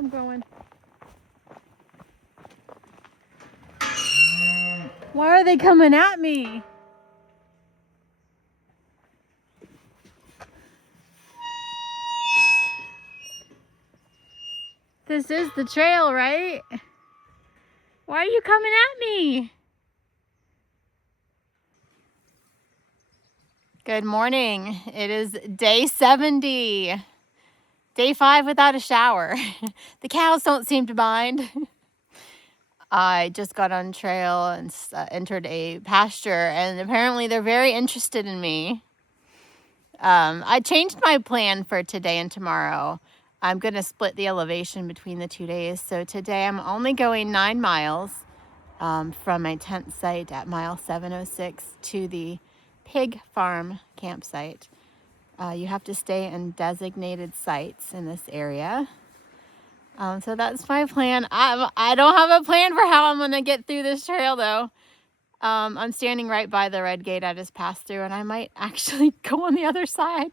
I'm going. Why are they coming at me? This is the trail, right? Why are you coming at me? Good morning. It is day 70. Day 5 without a shower. The cows don't seem to mind. I just got on trail and entered a pasture, and apparently they're very interested in me. I changed my plan for today and tomorrow. I'm going to split the elevation between the 2 days. So today I'm only going 9 miles from my tent site at mile 706 to the pig farm campsite. You have to stay in designated sites in this area. So that's my plan. I don't have a plan for how I'm going to get through this trail, though. I'm standing right by the red gate I just passed through, and I might actually go on the other side.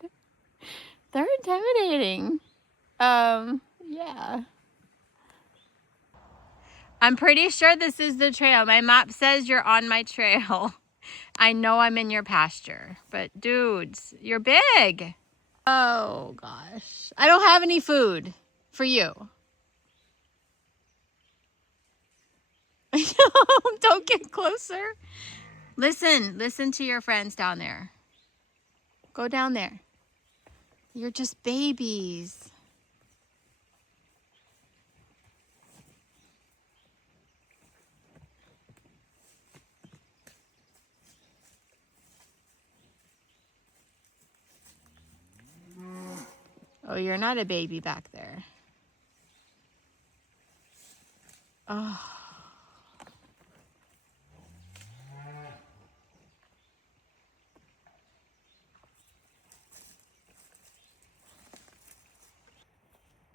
They're intimidating. Yeah. I'm pretty sure this is the trail. My map says you're on my trail. I know I'm in your pasture, but dudes, you're big. Oh gosh. I don't have any food for you. Don't get closer. Listen to your friends down there. Go down there. You're just babies. Oh, you're not a baby back there. Oh.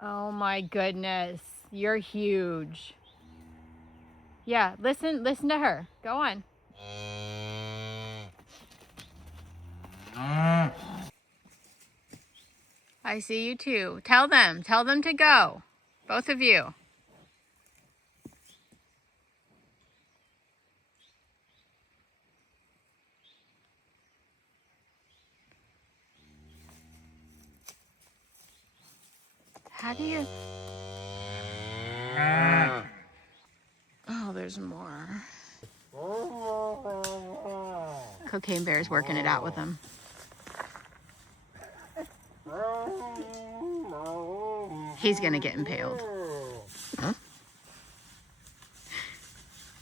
Oh my goodness. You're huge. Yeah, listen to her. Go on. I see you too. Tell them to go. Both of you. How do you... Oh, there's more. Cocaine Bear's working it out with them. He's gonna get impaled. Huh?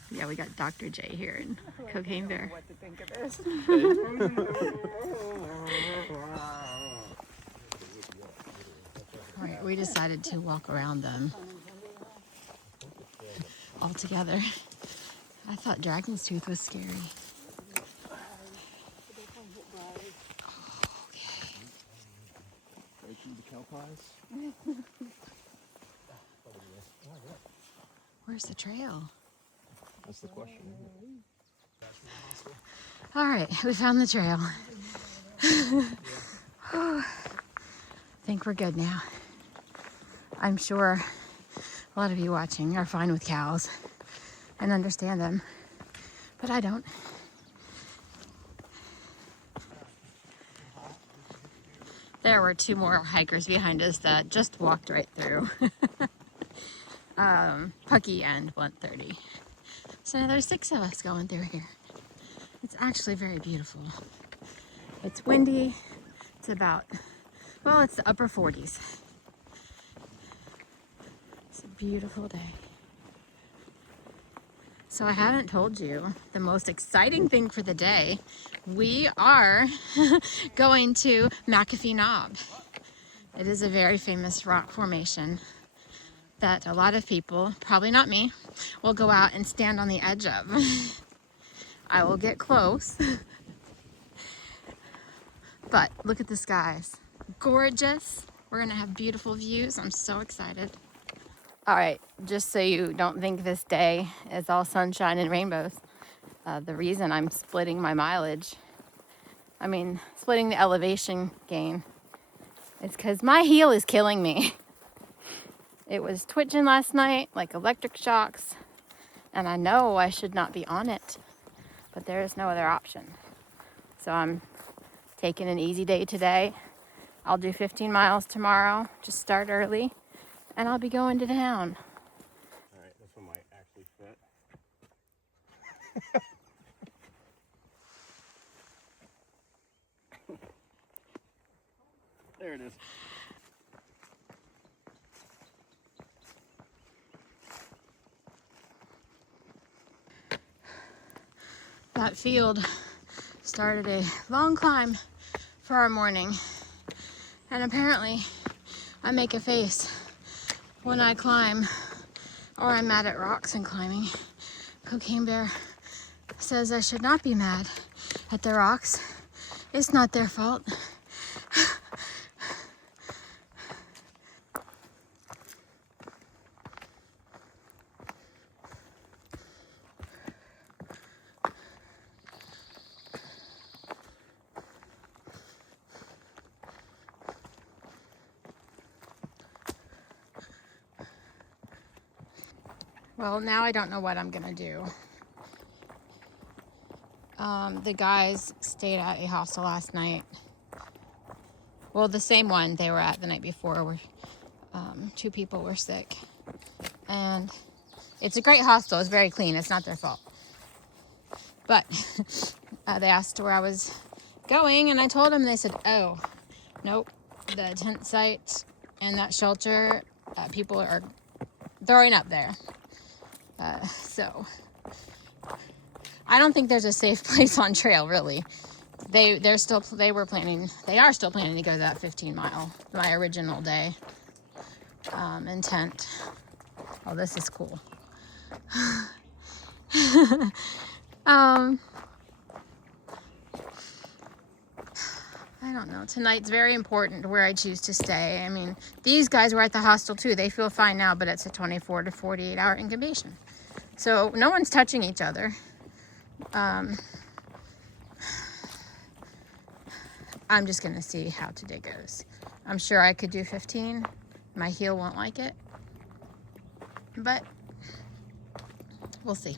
Yeah, we got Dr. J here and Cocaine Bear. What to think of this. All right, we decided to walk around them all together. I thought Dragon's Tooth was scary. Where's the trail? That's the question, isn't it? All right, we found the trail. I think we're good now. I'm sure a lot of you watching are fine with cows and understand them, but I don't. There were 2 more hikers behind us that just walked right through. Pucky and 130. So now there's 6 of us going through here. It's actually very beautiful. It's windy. It's about, well, it's the upper 40s. It's a beautiful day. So I haven't told you the most exciting thing for the day. We are going to McAfee Knob. It is a very famous rock formation that a lot of people, probably not me, will go out and stand on the edge of. I will get close. But look at the skies. Gorgeous. We're gonna have beautiful views. I'm so excited. All right, just so you don't think this day is all sunshine and rainbows, the reason I'm splitting my mileage, splitting the elevation gain, is because my heel is killing me. It was twitching last night like electric shocks, and I know I should not be on it, but there is no other option. So I'm taking an easy day today. I'll do 15 miles tomorrow, just start early, and I'll be going to town. All right, this one might actually fit. There it is. That field started a long climb for our morning, and apparently I make a face when I climb or I'm mad at rocks and climbing. Cocaine Bear says I should not be mad at the rocks. It's not their fault. Well, now I don't know what I'm gonna do. The guys stayed at a hostel last night. Well, the same one they were at the night before, where 2 people were sick. And it's a great hostel. It's very clean. It's not their fault. But they asked where I was going, and I told them. They said, oh, nope, the tent site and that shelter, people are throwing up there. So I don't think there's a safe place on trail, really. They are still planning to go that 15 mile, my original day, intent. Oh, this is cool. I don't know. Tonight's very important where I choose to stay. I mean, these guys were at the hostel too. They feel fine now, but it's a 24 to 48 hour incubation. So no one's touching each other. I'm just gonna see how today goes. I'm sure I could do 15. My heel won't like it, but we'll see.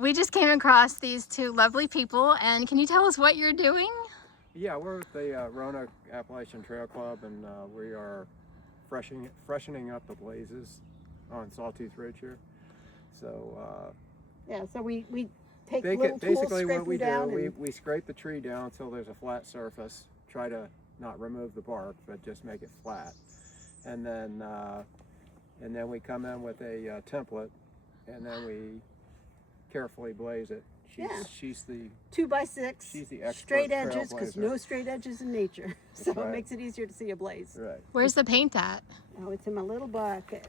We just came across these 2 lovely people, and can you tell us what you're doing? Yeah, we're at the Roanoke Appalachian Trail Club, and we are freshening up the blazes on Sawtooth Ridge here. So Yeah, so we take Basic- little tools, basically scrape what we them down, do, and we scrape the tree down until there's a flat surface. Try to not remove the bark, but just make it flat. And then we come in with a template, and then we carefully blaze it. She's the 2x6, she's the expert straight edges, because trailblazer. no straight edges in nature. So right. it makes it easier to see a blaze. Right. Where's the paint at? Oh, it's in my little bucket.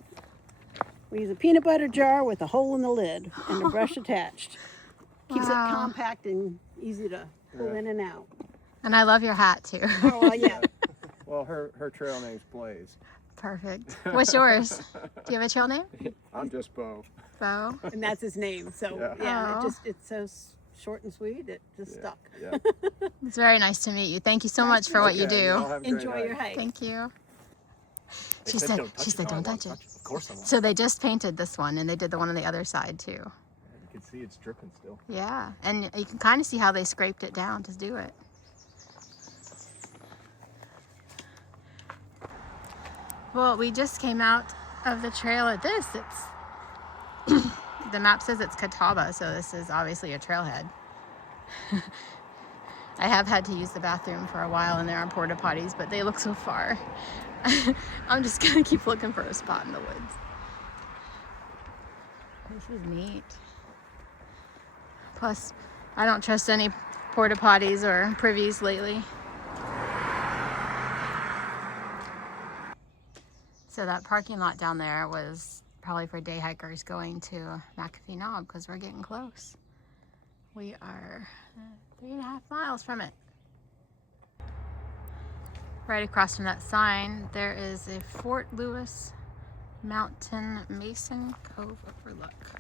We use a peanut butter jar with a hole in the lid and a brush attached. Keeps it Wow. compact and easy to pull Right. in and out. And I love your hat too. Oh, well, yeah. Well, her trail name's Blaze. Perfect. What's yours? Do you have a trail name? I'm just Bo. Bo? And that's his name. So, Yeah. yeah, Oh. it's so short and sweet, it just stuck. Yeah. It's very nice to meet you. Thank you so Nice much to for what meet you Okay, do. y'all have a great Enjoy night. your hike. Thank you. They She said, don't I touch it. Of course I won't. So they just painted this one, and they did the one on the other side too. You can see it's dripping still. Yeah, and you can kind of see how they scraped it down to do it. Well, we just came out of the trail at this. It's the map says it's Catawba, so this is obviously a trailhead. I have had to use the bathroom for a while, and there are porta potties, but they look so far. I'm just gonna keep looking for a spot in the woods. This is neat. Plus, I don't trust any porta potties or privies lately. So that parking lot down there was probably for day hikers going to McAfee Knob, because we're getting close. We are 3.5 miles from it. Right across from that sign, there is a Fort Lewis Mountain Mason Cove overlook.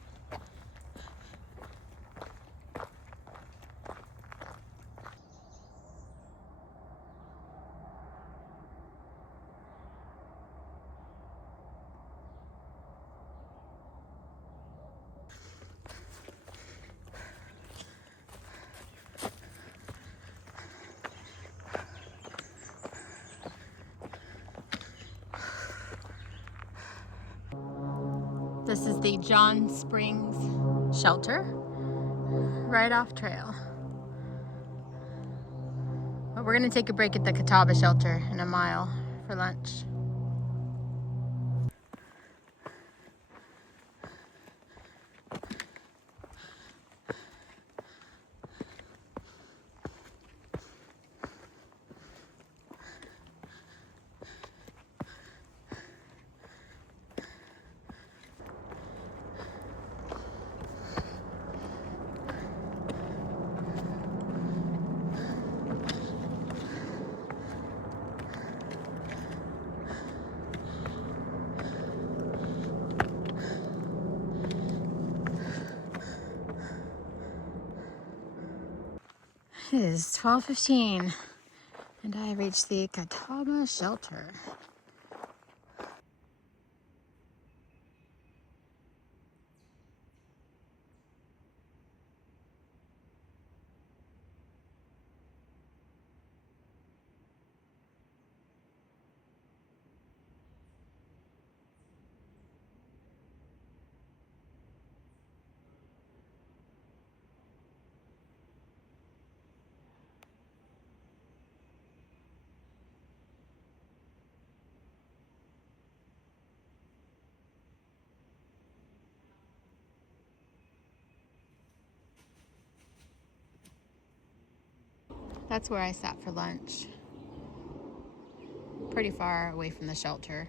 This is the John Springs shelter, right off trail. But we're gonna take a break at the Catawba shelter in a mile for lunch. It is 12:15 and I have reached the Catawba shelter. That's where I sat for lunch. Pretty far away from the shelter.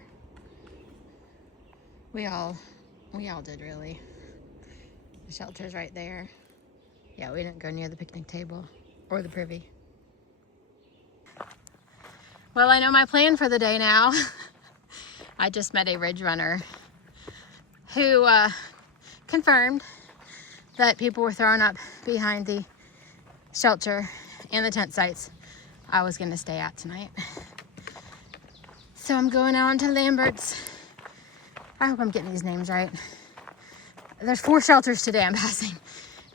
We all did really. The shelter's right there. Yeah, we didn't go near the picnic table or the privy. Well, I know my plan for the day now. I just met a ridge runner who confirmed that people were throwing up behind the shelter and the tent sites I was gonna stay at tonight. So I'm going out to Lambert's. I hope I'm getting these names right. There's 4 shelters today I'm passing,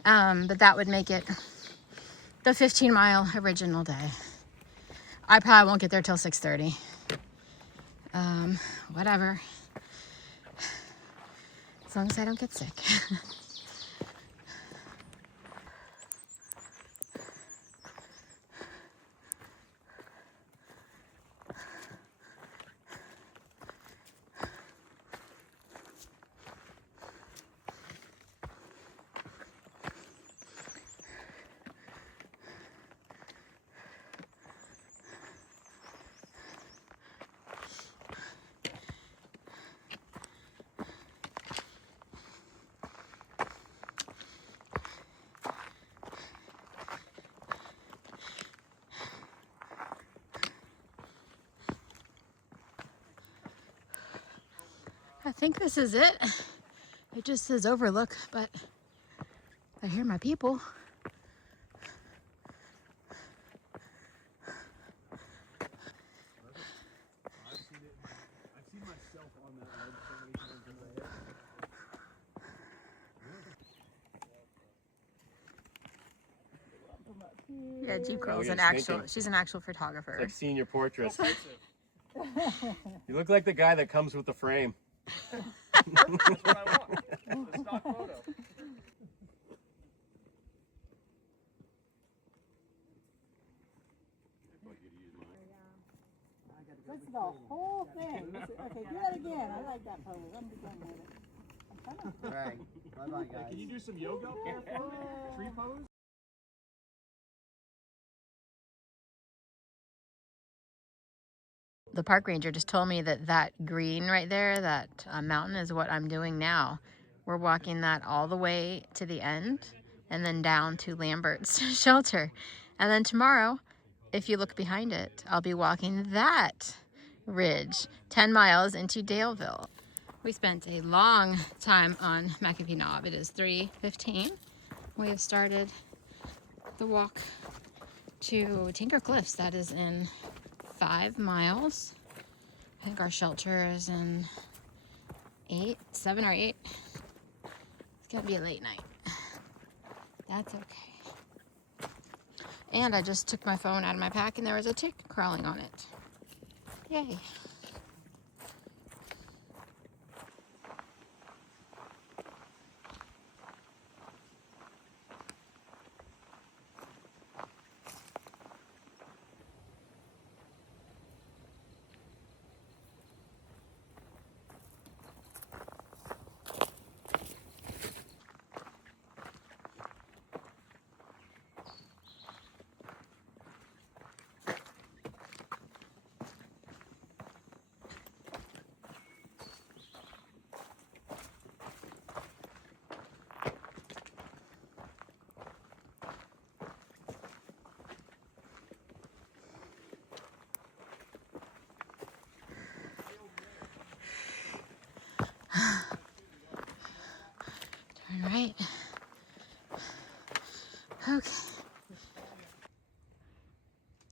but that would make it the 15-mile original day. I probably won't get there till 6:30. Whatever. As long as I don't get sick. I think this is it. It just says overlook, but I hear my people. I've seen myself on that ledge so many times in my head. Yeah, Jeep Girl's she's an actual photographer. Like senior portraits. You look like the guy that comes with the frame. That's what I want. The stock photo. This is the whole thing. Okay, do that again. I like that pose. I'm beginning with it. All right. Bye-bye, guys. Can you do some yoga up there for me? Tree pose? The park ranger just told me that that green right there, that mountain, is what I'm doing now. We're walking that all the way to the end and then down to Lambert's shelter. And then tomorrow, if you look behind it, I'll be walking that ridge 10 miles into Daleville. We spent a long time on McAfee Knob. It is 3:15. We have started the walk to Tinker Cliffs. That is in 5 miles. I think our shelter is in 7 or 8. It's gonna be a late night. That's okay. And I just took my phone out of my pack and there was a tick crawling on it. Yay.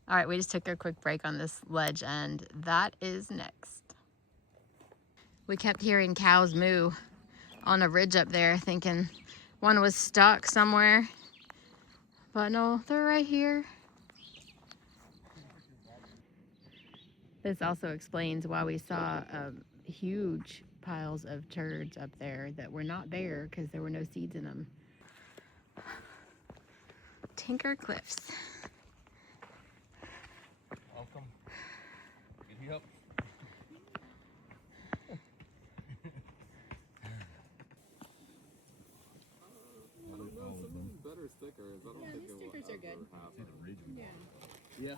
All right, we just took a quick break on this ledge, and that is next. We kept hearing cows moo on a ridge up there, thinking one was stuck somewhere, but no, they're right here. This also explains why we saw huge piles of turds up there that were not there because there were no seeds in them. Tinker Cliffs. Welcome. Yep. Better stickers. I don't think stickers are good. Yeah.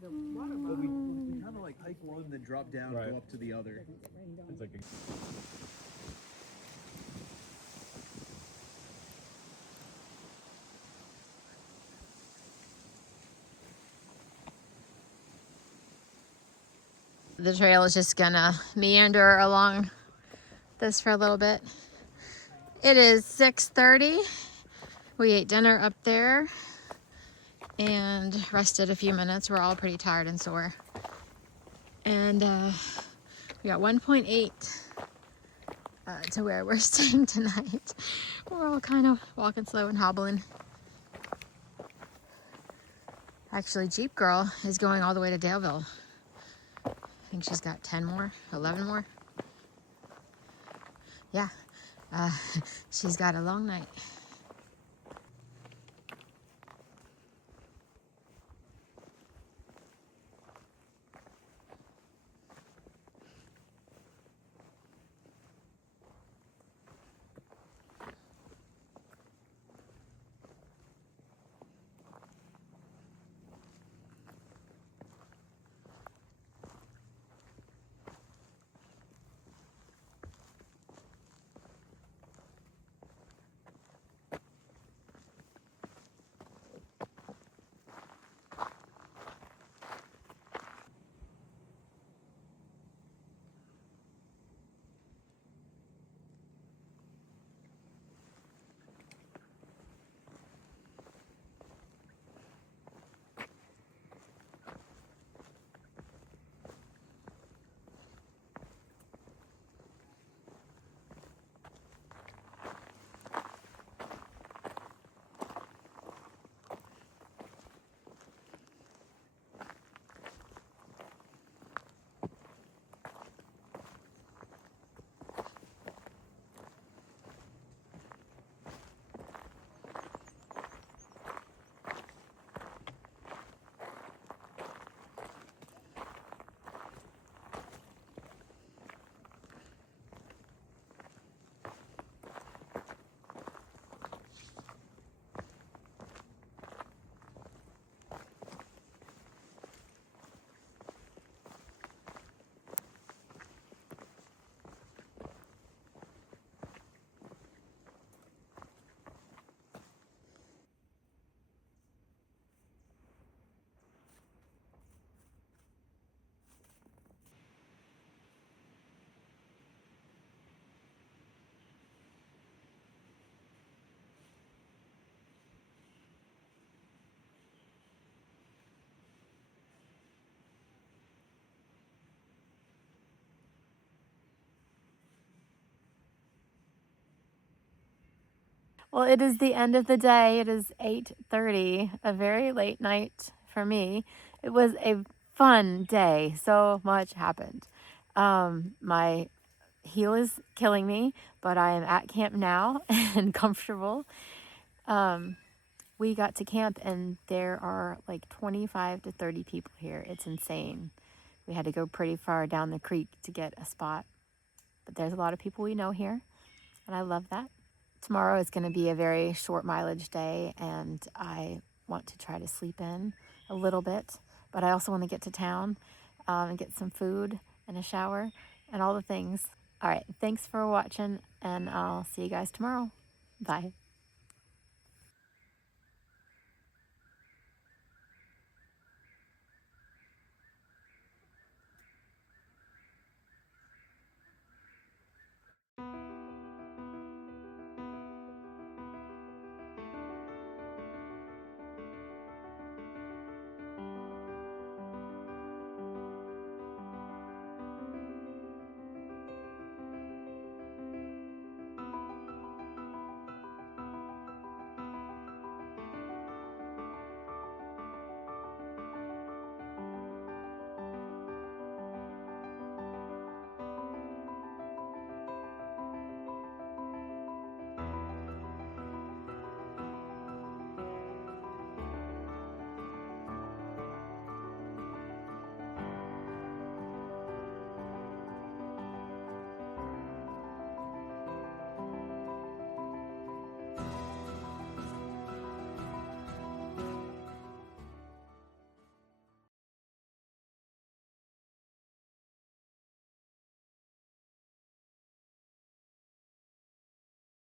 But we kind of like hike one, then drop down, Right. go up to the other. It's like The trail is just gonna meander along this for a little bit. It is 6:30. We ate dinner up there and rested a few minutes. We're all pretty tired and sore. And we got 1.8 to where we're staying tonight. We're all kind of walking slow and hobbling. Actually, Jeep Girl is going all the way to Daleville. I think she's got 10 more, 11 more. Yeah, she's got a long night. Well, it is the end of the day. It is 8:30, a very late night for me. It was a fun day. So much happened. My heel is killing me, but I am at camp now and comfortable. We got to camp and there are like 25 to 30 people here. It's insane. We had to go pretty far down the creek to get a spot. But there's a lot of people we know here, and I love that. Tomorrow is going to be a very short mileage day, and I want to try to sleep in a little bit, but I also want to get to town and get some food and a shower and all the things. All right, thanks for watching, and I'll see you guys tomorrow. Bye.